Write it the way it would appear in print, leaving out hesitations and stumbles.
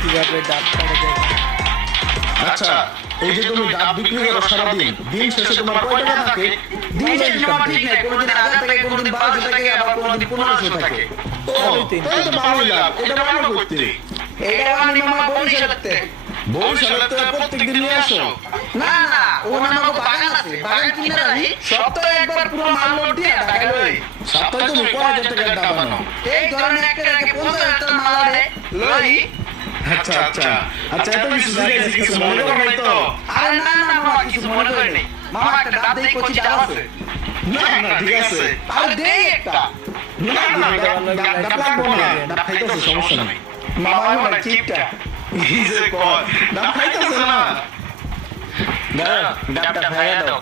কিভাবে ডাব পাড়ে দেখো। আচ্ছা এই যে তুমি ডাব বিক্রি করো সারাদিন, দিন শেষে তোমার কয় টাকা থাকে? দিন শেষে মামা ঠিক নাই, কোনোদিন 1000 থাকে, কোনোদিন 1200 থাকে, আবার কোনোদিন 1500 থাকে। তাহলে তো ভালোই লাভ। এটা বানানো করতে এইটা আমি মামা বরিশালেতে। বরিশালে তো প্রত্যেকদিন নিয়ে আসো? না না, ওখানে আমাকে বাগান আছে, বাগান কিনে রাখি, সপ্তাহে একবার পুরো মাল লোড দিয়ে ঢাকায় লই। সপ্তাহে তুমি কয় হাজার টাকার ডাব আনো? এই ধরনের একটা রেখে 50,000 টাকা মাল আনে, লই। আচ্ছা আচ্ছা আচ্ছা, এত কিছু জিজ্ঞাসা কিছু মনে করো নাই তো? আরে না না মামা, কিছু মনে করি নাই। মামা একটা ডাব দেই, কচি ডাব আছে। না না ঠিক আছে। আরে দেই একটা। না না ডাব লাগবো না, ডাব খাইতেছে সমস্যা নাই। মামা মানে চিপটা। এই যে কয় ডাব খাইতেছে না। ডাবটা খাইয়া দাও।